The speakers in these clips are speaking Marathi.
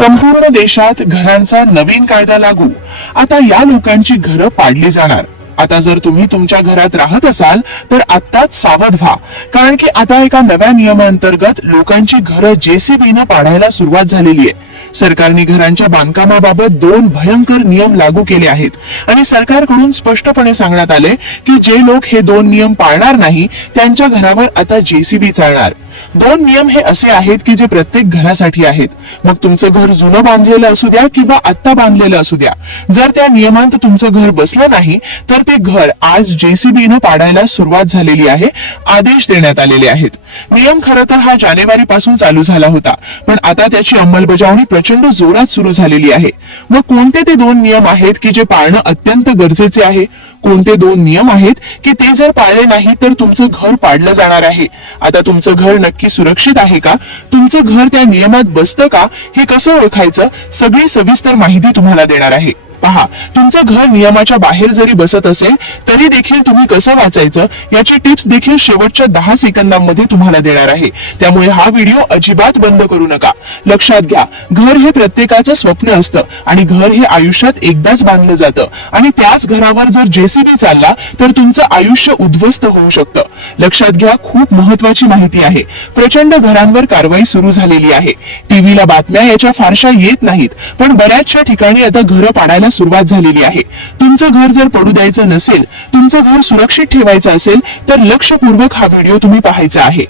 संपूर्ण देशात घरांचा नवीन कायदा लागू। आता या लोकांची घरं पाडली जाणार। आता जर तुम्ही तुमच्या घरात राहत असाल तर आत्ताच सावध व्हा, कारण की आता एका नव्या नियमांतर्गत लोकांची घरं जेसीबीने पाडायला सुरुवात झालेली आहे। सरकारने घरांच्या बांधकामाबाबत 2 भयंकर नियम लागू केले आहेत आणि सरकारकडून स्पष्टपणे सांगण्यात आले की जे लोक हे 2 नियम पाळणार नाही त्यांच्या घरावर आता जेसीबी चालणार। 2 नियम हे असे आहेत की जे प्रत्येक घरासाठी आहेत, मग तुमचं घर जुनं बांधलेलं असू द्या किंवा आत्ता बांधलेलं असू द्या। जर त्या नियमांत तुमचं घर बसलं नाही तर ते घर आज जेसीबीने पाडायला सुरुवात झालेली आहे, आदेश देण्यात आलेले आहेत। नियम खरं तर हा जानेवारी पासून चालू झाला होता, पण आता त्याची अंमलबजावणी प्रचंड जोरात सुरू झालेली आहे। मग कोणते ते 2 नियम आहेत की जे पाळणं अत्यंत गरजेचे आहे? कोणते 2 नियम आहेत की ते जर पाळले नाही तर तुमचं घर पाडलं जाणार आहे? आता तुमचं घर नक्की सुरक्षित आहे का? तुमचं घर त्या नियमात बसतं का? हे कसं ओळखायचं? सगळी सविस्तर माहिती तुम्हाला देणार आहे। पहा, तुमचं घर नियमाच्या बाहेर जरी बसत असेल तरी देखील तुम्ही कसं वाचायचं याची टिप्स देखील शेवटच्या 10 सेकंदांमध्ये तुम्हाला देणार आहे, त्यामुळे हा व्हिडिओ अजिबात बंद करू नका। लक्षात घ्या, घर हे प्रत्येकाचं स्वप्न असतं आणि घर हे आयुष्यात एकदाच बांधलं जातं आणि त्याच घरावर जर जेसीबी चालला तर तुमचं आयुष्य उद्ध्वस्त होऊ शकतं। लक्षात घ्या, खूप महत्त्वाची माहिती आहे। प्रचंड घरांवर कारवाई सुरू झालेली आहे। टीव्हीला बातम्या याच्या फारशा येत नाहीत, पण बऱ्याचशा ठिकाणी आता घरं पाडायला सुरुवात झालेली आहे। तुमचं घर जर पडू द्यायचं नसेल, तुमचं घर सुरक्षित ठेवायचं असेल तर लक्षपूर्वक हा व्हिडिओ तुम्ही पाहायचा आहे।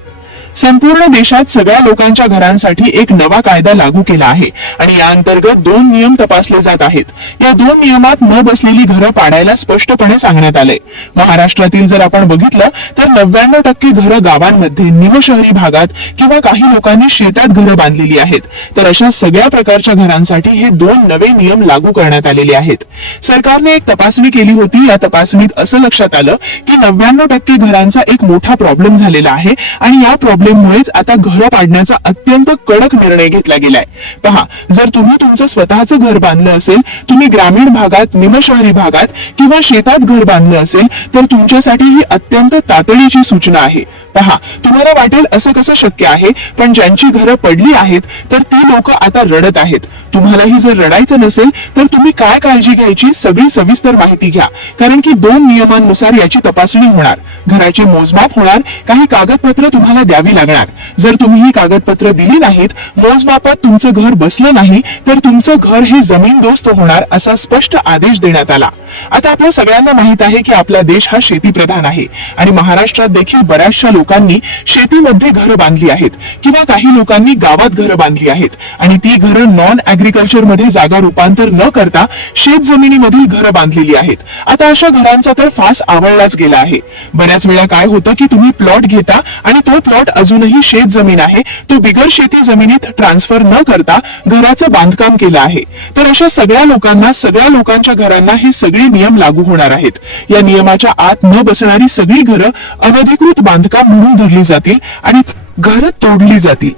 संपूर्ण देशात सगळ्या लोकांच्या घरांसाठी एक नवा कायदा लागू केला आहे आणि या अंतर्गत 2 नियम तपासले जात आहेत। या 2 नियमात न बसलेली घरं पाडायला स्पष्टपणे सांगण्यात आले। महाराष्ट्रातील जर आपण बघितलं तर 99% घरं गावांमध्ये, निमशहरी भागात किंवा काही लोकांनी शेतात घरं बांधलेली आहेत। तर अशा सगळ्या प्रकारच्या घरांसाठी हे 2 नवे नियम लागू करण्यात आलेले आहेत। सरकारने एक तपासणी केली होती। या तपासणीत असं लक्षात आलं की 99% घरांचा एक मोठा प्रॉब्लेम झालेला आहे आणि या प्रॉब्लेममुळेच आता घरं पाडण्याचा अत्यंत कडक निर्णय घेतला गेलाय। पहा, जर तुम्ही तुमचं स्वतःचं घर बांधलं असेल, तुम्ही ग्रामीण भागात, निमशहरी भागात किंवा शेतात घर बांधलं असेल तर तुमच्यासाठी ही अत्यंत तातडीची सूचना आहे। पहा, तुम्हाला वाटेल असं कसं शक्य आहे, पण ज्यांची घरं पडली आहेत तर ती लोक आता रडत आहेत। तुम्हालाही जर रडायचं नसेल तर तुम्ही काय काळजी घ्यायची सगळी सविस्तर माहिती घ्या, कारण की 2 नियमांनुसार याची तपासणी होणार, घराचे मोजमाप होणार, काही कागदपत्र तुम्हाला द्यावी लागणार। जर तुम्ही ही कागदपत्र दिली नाहीत, मोजमापात तुमचं घर बसलं नाही तर तुमचं घर हे जमीनदोस्त होणार असा स्पष्ट आदेश देण्यात आला। आता आपल्या सगळ्यांना माहित आहे की आपला देश हा शेतीप्रधान आहे आणि महाराष्ट्रात देखील बऱ्याचशा लोकांनी शेतीमध्ये घरं बांधली आहेत किंवा काही लोकांनी गावात घरं बांधली आहेत आणि ती घरं नॉन ऍग्रिकल्चर मध्ये जागा रूपांतर न करता शेत जमिनीमधील घरं बांधलेली आहेत। आता अशा घरांचा तर फास आवळलाच गेला आहे। बऱ्याच वेळा काय होतं की तुम्ही प्लॉट घेता आणि तो प्लॉट अजूनही शेत जमीन आहे, तो बिगर शेती जमिनीत ट्रान्सफर न करता घराचं बांधकाम केलं आहे। तर अशा सगळ्या लोकांना, सगळ्या लोकांच्या घरांना हे सगळे नियम लागू होणार आहेत। या नियमाच्या आत न बसणारी सगळी घरं अनधिकृत बांधकाम म्हणून धरली जातील आणि घरं तोडली जातील।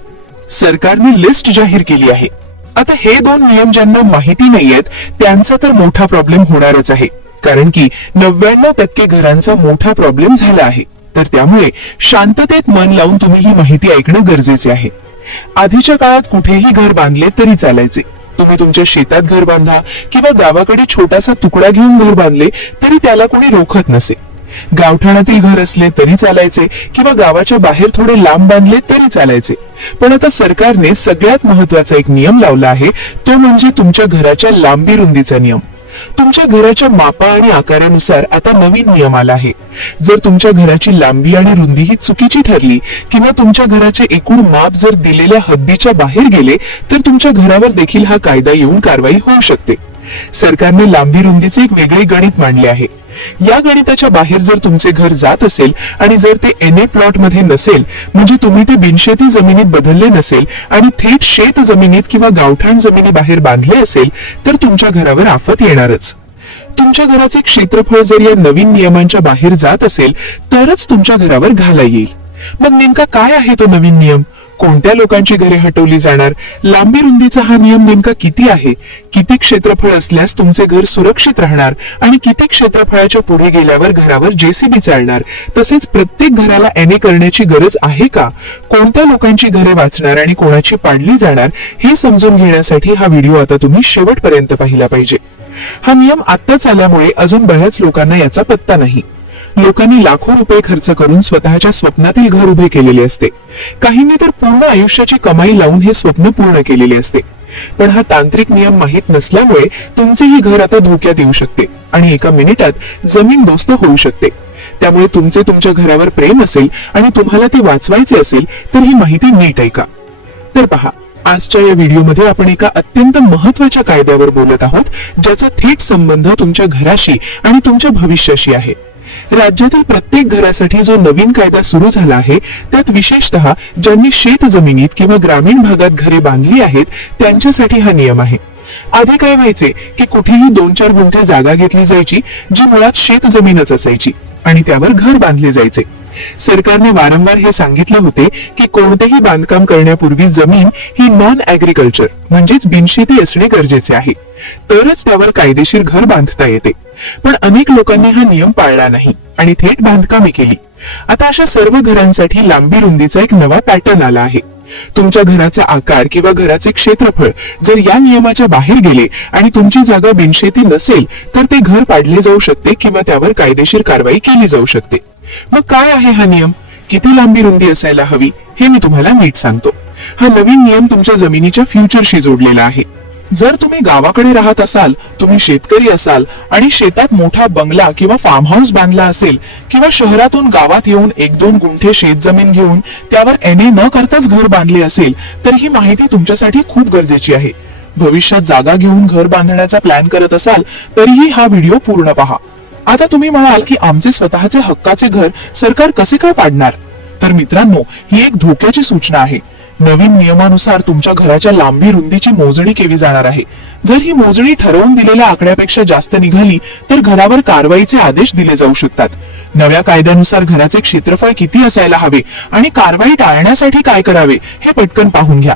सरकारने लिस्ट जाहीर केली आहे। आता हे 2 नियम ज्यांना माहिती नाहीयेत त्यांचा तर मोठा प्रॉब्लेम होणारच आहे, कारण की 99% घरांचा मोठा प्रॉब्लेम झाला आहे। तर त्यामुळे शांततेत मन लावून तुम्ही ही माहिती ऐकणं गरजेचे आहे। आधीच्या काळात कुठेही घर बांधले तरी चालायचे। तुम्ही तुमच्या शेतात घर बांधा किंवा गावाकडे छोटासा तुकडा घेऊन घर बांधले तरी त्याला कोणी रोखत नसे। गावठाणातील घर असले तरी चालायचे किंवा गावाच्या बाहेर थोडे लांब बांधले तरी चालायचे। पण आता सरकारने सगळ्यात महत्त्वाचा एक नियम लावला आहे, तो म्हणजे तुमच्या घराच्या लांबी रुंदीचा नियम। तुमच्या घराच्या मापा आणि आकारानुसार आता नवीन नियम आला आहे। जर तुमच्या घराची लांबी आणि रुंदी ही चुकीची ठरली किंवा तुमच्या घराचे एकूण माप जर दिलेल्या हद्दीच्या बाहेर गेले तर तुमच्या घरावर देखील हा कायदा येऊन कारवाई होऊ शकते। सरकारने लांबी रुंदीचे एक वेगळे गणित मांडले आहे। या गणिताच्या बाहेर जर तुमचे घर जात असेल आणि जर ते NA प्लॉट मध्ये नसेल, म्हणजे तुम्ही ते बिनशेती जमिनीत बदलले नसेल आणि थेट शेत जमिनीत किंवा गावठाण जमिनी बाहेर बांधले असेल तर तुमच्या घरावर आफत येणारच। तुमच्या घराचे क्षेत्रफळ जर या नवीन नियमांच्या बाहेर जात असेल तरच तुमच्या घरावर घाला येईल। मग नेमका काय आहे तो नवीन नियम? कोणत्या लोकांची घरे हटवली जाणार, लांबी रुंदीचा हा नियम नेमका किती आहे, किती क्षेत्रफळ असल्यास तुमचे घर सुरक्षित राहणार आणि किती क्षेत्रफळाच्या पुढे गेल्यावर घरावर जेसीबी चालणार, तसेच प्रत्येक घराला एने करण्याची गरज आहे का, कोणत्या लोकांची घरे वाचणार आणि कोणाची पाडली जाणार हे समजून घेण्यासाठी हा व्हिडिओ आता तुम्ही शेवटपर्यंत पाहिला पाहिजे. हा नियम आत्ताच आल्यामुळे अजून बऱ्याच लोकांना याचा पत्ता नाही. लोकांनी लाखो रुपये खर्च करून स्वतःच्या स्वप्नातील घर उभे केलेले असते. काहींनी तर पूर्ण आयुष्याची कमाई लावून हे स्वप्न पूर्ण केलेले असते. पण हा तांत्रिक नियम माहीत नसल्यामुळे तुमचेही घर आता धोक्यात येऊ शकते आणि एका मिनिटात जमीन दोस्त होऊ शकते. त्यामुळे तुमचे तुमच्या घरावर प्रेम असेल आणि तुम्हाला ते वाचवायचे असेल तर ही माहिती नीट ऐका. तर पहा, आजच्या या व्हिडिओमध्ये आपण एका अत्यंत महत्त्वाच्या कायद्यावर बोलत आहोत, ज्याचा थेट संबंध तुमच्या घराशी आणि तुमच्या भविष्याशी आहे. राज्यातील प्रत्येक घरासाठी जो नवीन कायदा सुरू झाला आहे, त्यात विशेषतः ज्यांनी शेत जमिनीत किंवा ग्रामीण भागात घरे बांधली आहेत त्यांच्यासाठी हा नियम आहे. आधी काय व्हायचे की कुठेही 2-4 गुंठे जागा घेतली जायची, जी मुळात शेत जमीनच असायची आणि त्यावर घर बांधले जायचे. सरकारने वारंवार हे सांगितले होते की कोणतेही बांधकाम करण्यापूर्वी जमीन ही नॉन ऍग्रिकल्चर म्हणजेच बिनशेती असणे गरजेचे आहे, तरच त्यावर कायदेशीर घर बांधता येते. पण अनेक लोकांनी हा नियम पाळला नाही आणि थेट बांधकामे केली. आता अशा सर्व घरांसाठी लांबी रुंदीचा एक नवा पॅटर्न आला आहे. तुमच्या घराचा आकार किंवा घराचे क्षेत्रफळ जर या नियमाच्या बाहेर गेले आणि तुमची जागा बिनशेती नसेल तर ते घर पाडले जाऊ शकते किंवा त्यावर कायदेशीर कारवाई केली जाऊ शकते. मग काय आहे हा नियम, किती लांबी रुंदी असायला हवी हे मी तुम्हाला नीट सांगतो. हा नवीन नियम तुमच्या जमिनीच्या फ्युचरशी जोडलेला आहे. जर तुम्ही गावाकडे राहत असाल, तुम्ही शेतकरी असाल आणि शेतात मोठा बंगला किंवा फार्म हाऊस बांधला असेल किंवा शहरातून गावात येऊन 1-2 गुंठे शेत जमीन घेऊन त्यावर एने न करताच घर बांधले असेल तर ही माहिती तुमच्यासाठी खूप गरजेची आहे. भविष्यात जागा घेऊन घर बांधण्याचा प्लॅन करत असाल तरीही हा व्हिडिओ पूर्ण पहा. आता तुम्ही म्हणाल की आमचे स्वतःचे हक्काचे घर सरकार कसे काय पाडणार? तर मित्रांनो, ही एक धोक्याची सूचना आहे. नवीन नियमानुसार तुमच्या घराच्या लांबी रुंदीची मोजणी केली जाणार आहे. जर ही मोजणी ठरवून दिलेल्या आकड्यापेक्षा जास्त निघाली तर घरावर कारवाईचे आदेश दिले जाऊ शकतात. नव्या कायद्यानुसार घराचे क्षेत्रफळ किती असायला हवे आणि कारवाई टाळण्यासाठी काय करावे हे पटकन पाहून घ्या.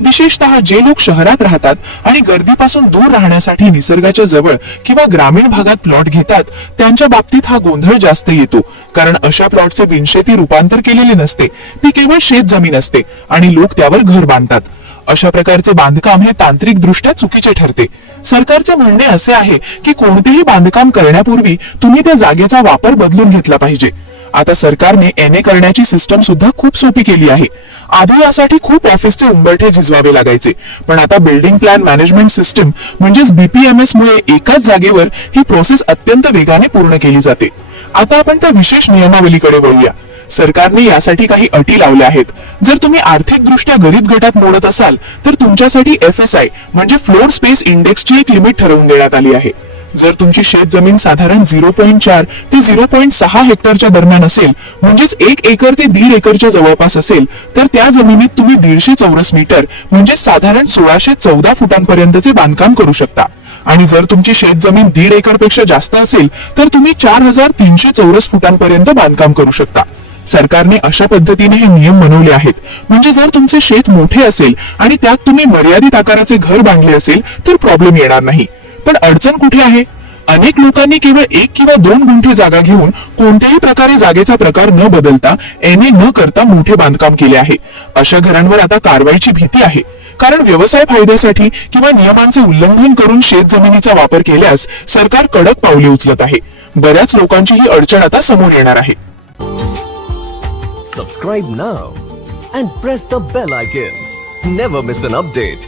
विशेषतः जे लोक शहरात राहतात आणि गर्दीपासून दूर राहण्यासाठी निसर्गाच्या जवळ किंवा ग्रामीण भागात प्लॉट घेतात त्यांच्या बाबतीत हा गोंधळ जास्त येतो, कारण अशा प्लॉटचे बिनशेती रूपांतर केलेले नसते, ती केवळ शेत जमीन असते आणि लोक त्यावर घर बांधतात. अशा प्रकारचे बांधकाम हे तांत्रिक दृष्ट्या चुकीचे ठरते. सरकारचे म्हणणे असे आहे की कोणतेही बांधकाम करण्यापूर्वी तुम्ही त्या जागेचा वापर बदलून घेतला पाहिजे. आता सरकारने एने करण्याची सिस्टम सुद्धा खूप सोपी केली आहे. आधी यासाठी खूप ऑफिसचे उंबरठे झिजवावे लागायचे, पण आता बिल्डिंग प्लॅन मॅनेजमेंट सिस्टम म्हणजेच BPMS मुळे एकाच जागेवर ही प्रोसेस अत्यंत वेगाने पूर्ण केली जाते. आता आपण त्या विशेष नियमावलीकडे वळूया. सरकारने यासाठी काही अटी लावल्या आहेत. जर तुम्ही आर्थिक दृष्ट्या गरीब गटात मोडत असाल तर तुमच्यासाठी FSI म्हणजे फ्लोर स्पेस इंडेक्सची एक लिमिट ठरवून देण्यात आली आहे. जर तुमची शेत जमीन साधारण 0.4 ते 0.6 हेक्टरच्या दरम्यान असेल, म्हणजेच 1 एकर ते 1.5 एकरच्या जवळपास असेल, तर त्या जमिनीत तुम्ही 150 चौरस मीटर म्हणजे साधारण 1614 फुटांपर्यंतचे बांधकाम करू शकता. आणि जर तुमची शेत जमीन 1.5 एकरपेक्षा जास्त असेल तर तुम्ही 4300 चौरस फुटांपर्यंत बांधकाम करू शकता. सरकारने अशा पद्धतीने हे नियम बनवले आहेत, म्हणजे जर तुमचे शेत मोठे असेल आणि त्यात तुम्ही मर्यादित आकाराचे घर बांधले असेल तर प्रॉब्लेम येणार नाही. पण अडचण कुठे आहे? अनेक लोकांनी केवळ 1 किंवा 2 गुंठे जागा घेऊन कोणत्याही प्रकारे जागेचा प्रकार न बदलता एने न करता मोठे बांधकाम केले आहे. अशा घरांवर आता कारवाईची भीती आहे, कारण व्यवसाय फायद्यासाठी किंवा नियमांचे उल्लंघन करून शेत जमिनीचा वापर केल्यास सरकार कडक पावले उचलत आहे. बऱ्याच लोकांची ही अडचण आता समोर येणार आहे. Subscribe now and press the bell icon. Never miss an update.